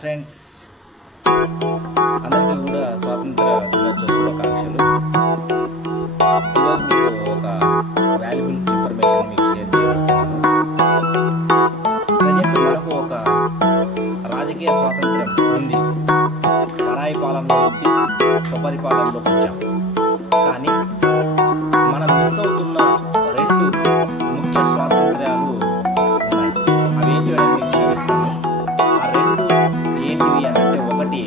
Friends, అందరికీ కూడా స్వాతంత్ర దినోత్సవ శుభాకాంక్షలు. ఈరోజు మీకు ఒక వాల్యుబుల్ ఇన్ఫర్మేషన్ మీకు షేర్ చేయబోతున్నాను. ప్రజెంట్ మనకు ఒక రాజకీయ స్వాతంత్ర్యం ఉంది. పరాయి పాలనలో నుంచి స్వపరిపాలనలోకి వచ్చాం. కానీ మనం మిస్ అవుతున్న రెండు ముఖ్య స్వాతంత్ర్యాలు ఉన్నాయి. అవి ఏంటి అనేది మీకు చూపిస్తాను. ఆ రెండు ఏంటివి అని అంటే, ఒకటి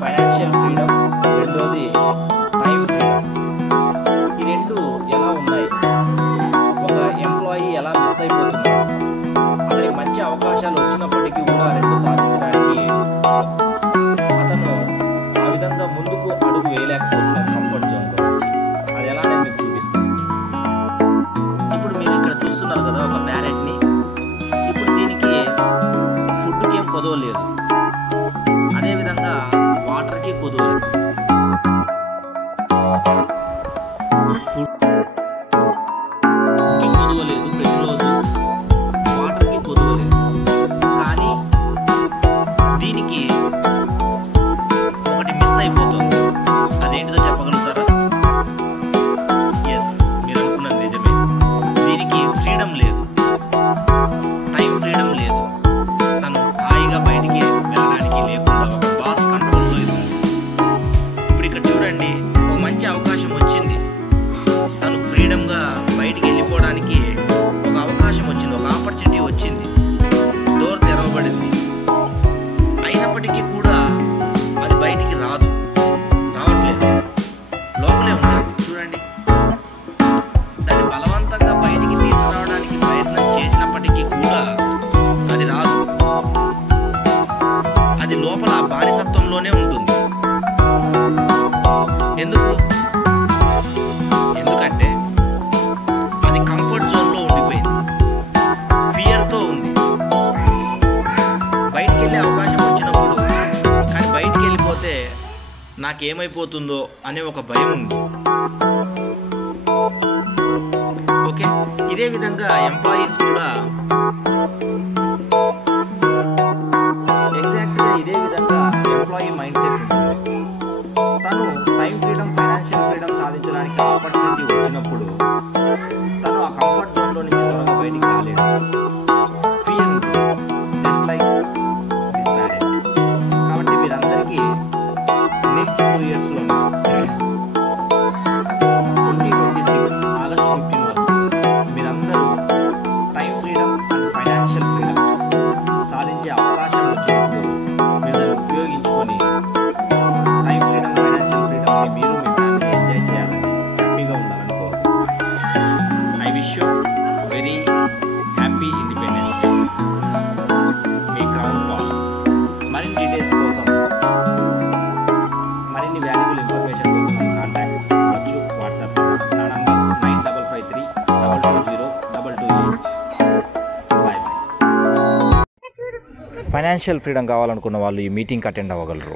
ఫైనాన్షియల్ ఫ్రీడమ్, రెండోది టైం ఫ్రీడమ్. ఈ రెండు ఎలా ఉన్నాయి, ఒక ఎంప్లాయీ ఎలా మిస్ అయిపోతున్నాడు, అతనికి మంచి అవకాశాలు వచ్చినప్పటికీ కూడా రెండు సాధించడానికి అతను ఆ విధంగా ముందుకు అడుగు వేయలేకపోతున్నాడు కంఫర్ట్ జోన్లో నుంచి. అది ఎలా అనేది మీకు చూపిస్తాను. ఇప్పుడు మీరు ఇక్కడ చూస్తున్నారు కదా ఒక ప్యారెట్ని. ఇప్పుడు దీనికి ఫుడ్కి ఏం కొదవ లేదు, అదేవిధంగా వాటర్కి కొదవ లేదు. ఫుడ్కి కొదవ లేదు, ప్రతిరోజు వాటర్కి కొదవ లేదు. కానీ దీనికి ఒకటి మిస్ అయిపోతుంది. అదేంటిదో చెప్పగలుగుతారా? ఎస్, మీరు అనుకున్నది నిజమే. దీనికి ఫ్రీడమ్ లేదు, టైం ఫ్రీడమ్ లేదు. తను హాయిగా బయటికి వెళ్ళడానికి లేకుండా ఒక బాస్ కంట్రోల్లో ఇది ఉంది. ఇప్పుడు ఇక్కడ చూడండి, ఒక మంచి అవకాశం వచ్చింది. తను ఫ్రీడమ్గా బయటికి వెళ్ళిపోవడానికి ఒక అవకాశం వచ్చింది, ఒక ఆపర్చునిటీ వచ్చింది, డోర్ తెరవబడింది. అయినప్పటికీ కూడా అది బయటికి రావట్లేదు, లోపలే ఉంటుంది. చూడండి, దాన్ని బలవంతంగా బయటికి తీసుకురావడానికి ప్రయత్నం చేసినప్పటికీ కూడా అది రాదు. అది లోపల బానిసత్వంలోనే ఉంటుంది. ఎందుకంటే అది కంఫర్ట్ జోన్లో ఉండిపోయింది, ఫియర్తో ఉంది. బయటికి వెళ్ళే అవకాశం వచ్చినప్పుడు కానీ బయటికి వెళ్ళిపోతే నాకేమైపోతుందో అనే ఒక భయం ఉంది. ఓకే, ఇదే విధంగా ఎంప్లాయీస్ కూడా ఎగ్జాక్ట్గా ఇదే విధంగా ఎంప్లాయీ మైండ్ సెట్ ఉంటుంది. తను టైం ఫ్రీడమ్, ఫైనాన్షియల్ ఫ్రీడమ్ సాధించడానికి ఆపర్చునిటీ వచ్చినప్పుడు తను ఆ కంఫర్ట్ జోన్లో నుంచి త్వరగా బయటికి రాలేడు. ఫియర్ ఉంటుంది, జస్ట్ లైక్ దిస్ ప్యారెట్. కాబట్టి మీరందరికీ నెక్స్ట్ 2 yearsలో 2026 ఆగస్ట్ 15 వరకు మీరందరూ time freedom and financial freedom సాధించే అవకాశం వచ్చినప్పుడు మీరు దాన్ని ఉపయోగించుకొని టైం ఫ్రీడమ్, ఫైనాన్షియల్ ఫ్రీడమ్ని మీరు మీ ఫ్యామిలీ ఎంజాయ్ చేయాలని, హ్యాపీగా ఉండాలని కోరుకుంటున్నాను. I wish you very happy independence day. మీ క్రౌన్ పాల్. మరిన్ని డీటెయిల్స్ కోసం, మరిన్ని వాల్యుబుల్ ఇన్ఫర్మేషన్ కోసం నన్ను కాంటాక్ట్ అవ్వచ్చు వాట్సాప్. నా number 9553220228. Bye bye. Financial freedom కావాలనుకున్న వాళ్ళు ఈ మీటింగ్కి అటెండ్ అవ్వగలరు.